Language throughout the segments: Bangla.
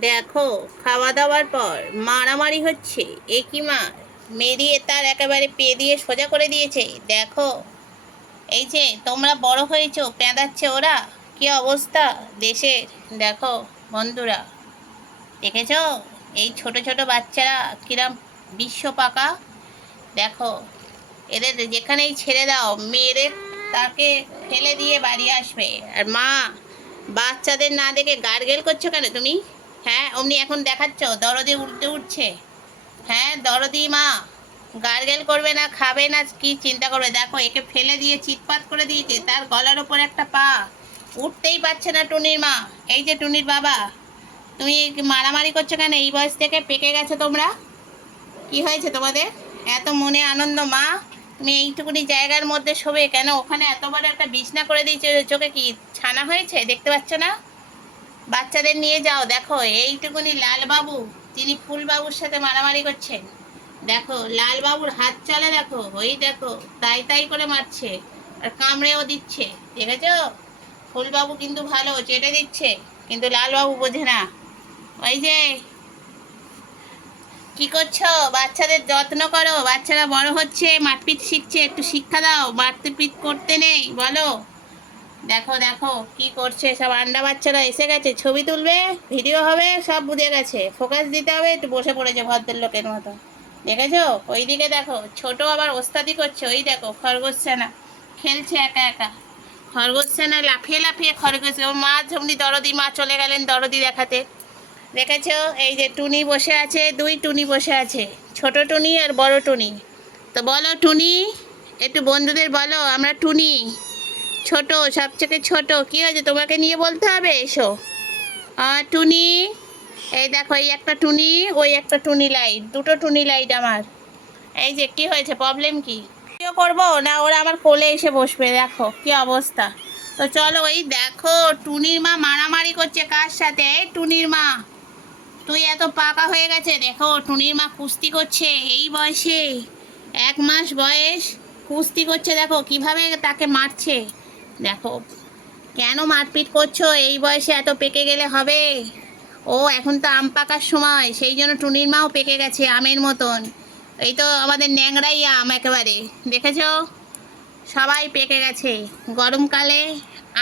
দেখো খাওয়া দাওয়ার পর মারামারি হচ্ছে। এ কি মা? মেরিয়ে তার একেবারে পেয়ে দিয়ে সোজা করে দিয়েছে। দেখো। এই যে, তোমরা বড় হয়েছো, পেঁদাচ্ছে ওরা। কি অবস্থা দেশের? দেখো, বন্ধুরা। দেখেছ? এই ছোট ছোট বাচ্চারা কিরাম বিশ্ব পাকা। দেখো, এদের যেখানেই ছেড়ে দাও মেরে তাকে ফেলে দিয়ে বাড়ি আসবে। আর মা, বাচ্চাদের না দেখে গার্গেল করছ কেন তুমি? হ্যাঁ অমনি এখন দেখাচ্ছ? দরদি উঠতে উঠছে হ্যাঁ দরদি মা, গার্গেল করবে না, খাবে না, কি চিন্তা করবে? দেখো, একে ফেলে দিয়ে চিৎপাত করে দিয়েছে, তার গলার ওপর একটা পা। উঠতেই পারছে না টুনির মা। এই যে টুনির বাবা, তুমি মারামারি করছ কেন? এই বয়স থেকে পেকে গেছো তোমরা? কি হয়েছে তোমাদের? এত মনে আনন্দ মা। তুমি এইটুকুনি জায়গার মধ্যে শোবে কেন? ওখানে এত বড় একটা বিছনা করে দিয়েছে চোখে কি ছানা হয়েছে? দেখতে পাচ্ছ না? বাচ্চাদের নিয়ে যাও। দেখো, এইটুকুনি লালবাবু তিনি ফুলবাবুর সাথে মারামারি করছেন। দেখো, লালবাবুর হাত চলে দেখো, ওই দেখো, তাই তাই করে মারছে আর কামড়েও দিচ্ছে, দেখেছ? ফুলবাবু কিন্তু ভালো, চেটে দিচ্ছে, কিন্তু লালবাবু বোঝে না। ওই যে, কি করছ? বাচ্চাদের যত্ন করো, বাচ্চারা বড় হচ্ছে, মারপিট শিখছে, একটু শিক্ষা দাও, মারপিট করতে নেই, বলো। দেখো দেখো, কি করছে সব আন্ডা বাচ্চারা? এসে গেছে? ছবি তুলবে? ভিডিও হবে? সব বুঝে গেছে। ফোকাস দিতে হবে? একটু বসে পড়েছে ভদ্রলোকের মতো। দেখেছ? ওইদিকে দেখো, ছোট আবার ওস্তাদি করছে। ওই দেখো, খরগোশ সেনা খেলছে একা একা। খরগোশ সেনা লাফিয়ে লাফিয়ে খরগোশ ওর মা যেমনি দরদি, মা চলে গেলেন দরদি দেখাতে। দেখেছ? এই যে টুনি বসে আছে, দুই টুনি বসে আছে। ছোট টুনি আর বড় টুনি। তো বলো, টুনি, একটু বন্ধুদের বলো, আমরা টুনি। ছোট সবথেকে ছোট। কি হয়েছে? তোমাকে নিয়ে বলতে হবে? এসো। টুনি। এই দেখো, এই একটা টুনি, ওই একটা টুনি লাইট। দুটো টুনি লাইট আমার। এই যে, কি হয়েছে? প্রবলেম কি? ভিডিও করব? না, ওরা আমার কোলে এসে বসবে? দেখো, কি অবস্থা। তো চলো, এই দেখো, টুনির মা মারামারি করছে কার সাথে? এই টুনির মা। তুই এত পাকা হয়ে গেছে? দেখো, টুনির মা কুস্তি করছে এই বয়সে। এক মাস বয়স, কুস্তি করছে। দেখো, কীভাবে তাকে মারছে? দেখো। কেন মারপিট করছ? এই বয়সে এত পেকে গেলে হবে? ও, এখন তো আম পাকার সময়, সেই জন্য টুনির মাও পেকে গেছে আমের মতন। এই তো আমাদের ন্যাংরাই আম একেবারে, দেখেছ? সবাই পেকে গেছে। গরমকালে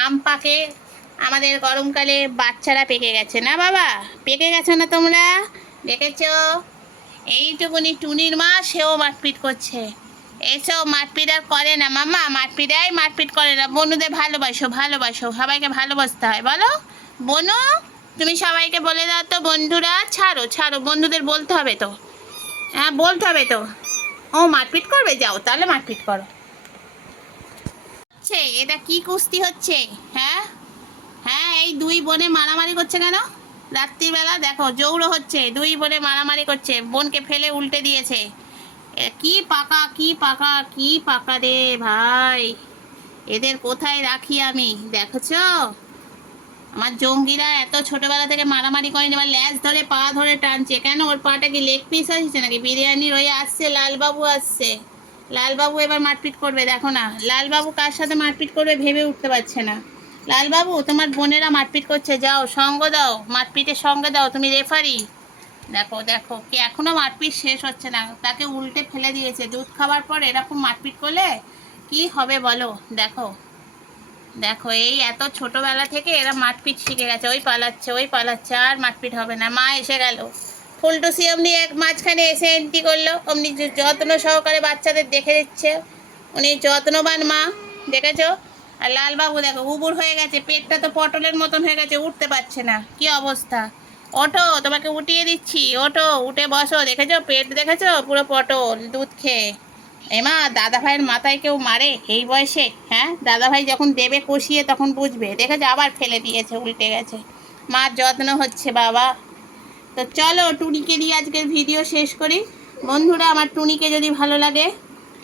আম পাকে, আমাদের গরমকালে বাচ্চারা পেকে গেছে, না বাবা? পেকে গেছো না তোমরা? দেখেছ? এইটুকুনি টুনির মা, সেও মারপিট করছে। এসব মারপিট আর করে না, মামা মারপিটাই মারপিট করে না। বনুদের ভালোবাসো ভালোবাসো, সবাইকে ভালোবাসতে হয়, বলো? বনু, তুমি সবাইকে বলে দাও তো, বন্ধুরা, ছাড়ো ছাড়ো, বন্ধুদের বলতে হবে তো। হ্যাঁ বলতে হবে তো। ও, মারপিট করবে, যাও, তাহলে মারপিট করো। হচ্ছে, এটা কি কুস্তি হচ্ছে? হ্যাঁ? হ্যাঁ এই দুই বোনে মারামারি করছে কেন? রাত্রিবেলা দেখো, জৌড়ো হচ্ছে, দুই বোনে মারামারি করছে, বোনকে ফেলে উল্টে দিয়েছে। কি পাকা কি পাকা কি পাকা রে ভাই? এদের কোথায় রাখি আমি? দেখেছ? আমার জঙ্গিরা এত ছোটবেলা থেকে মারামারি করেনি, এবার ল্যাজ ধরে, পা ধরে টানছে। কেন ওর পাটা কি লেগ পিস আসছে নাকি? বিরিয়ানির ওই আসছে, লালবাবু আসছে। লালবাবু এবার মারপিট করবে, দেখো না। লালবাবু কার সাথে মারপিট করবে ভেবে উঠতে পারছে না। লালবাবু, তোমার বোনেরা মারপিট করছে, যাও, সঙ্গ দাও। মারপিটের সঙ্গে দাও, তুমি রেফারি দেখো দেখো, কি এখনও মারপিট শেষ হচ্ছে না। তাকে উল্টে ফেলে দিয়েছে। দুধ খাওয়ার পর এরকম মারপিট করলে কি হবে বলো? দেখো দেখো, এই এত ছোটবেলা থেকে এরা মারপিট শিখে গেছে। ওই পালাচ্ছে ওই পালাচ্ছে, আর মারপিট হবে না। মা এসে গেল। ফুলটুসি অমনি এক মাঝখানে এসে এন্ট্রি করল। অমনি যত্ন সহকারে বাচ্চাদের দেখে দিচ্ছে। উনি যত্নবান মা, দেখেছ? আর লালবাবু দেখো, উবুর হয়ে গেছে। পেটটা তো পটলের মতন হয়ে গেছে, উঠতে পারছে না। কি অবস্থা? ওঠো, তোমাকে উঠিয়ে দিচ্ছি, ওঠো, উঠে বসো, দেখেছ? পেট দেখেছ? পুরো পটল, দুধ খেয়ে। এমা দাদা ভাইয়ের মাথায় কেউ মারে এই বয়সে? হ্যাঁ? দাদা ভাই যখন দেবে কষিয়ে তখন বুঝবে। দেখেছ? আবার ফেলে দিয়েছে, উল্টে গেছে। মার যত্ন হচ্ছে, বাবা। তো চলো, টুনিকে দিয়ে আজকের ভিডিও শেষ করি। বন্ধুরা, আমার টুনিকে যদি ভালো লাগে,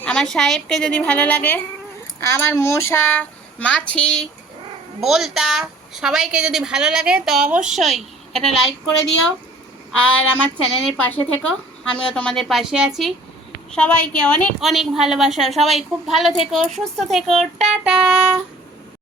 আমার সাহেবকে যদি ভালো লাগে, আমার মশা, মাছি, বলতা, সবাইকে যদি ভালো লাগে, তো অবশ্যই এটা লাইক করে দিও। আর আমার চ্যানেলের পাশে থেকো। আমিও তোমাদের পাশে আছি। সবাইকে অনেক অনেক ভালোবাসা। সবাই খুব ভালো থেকো, সুস্থ থেকো। টাটা!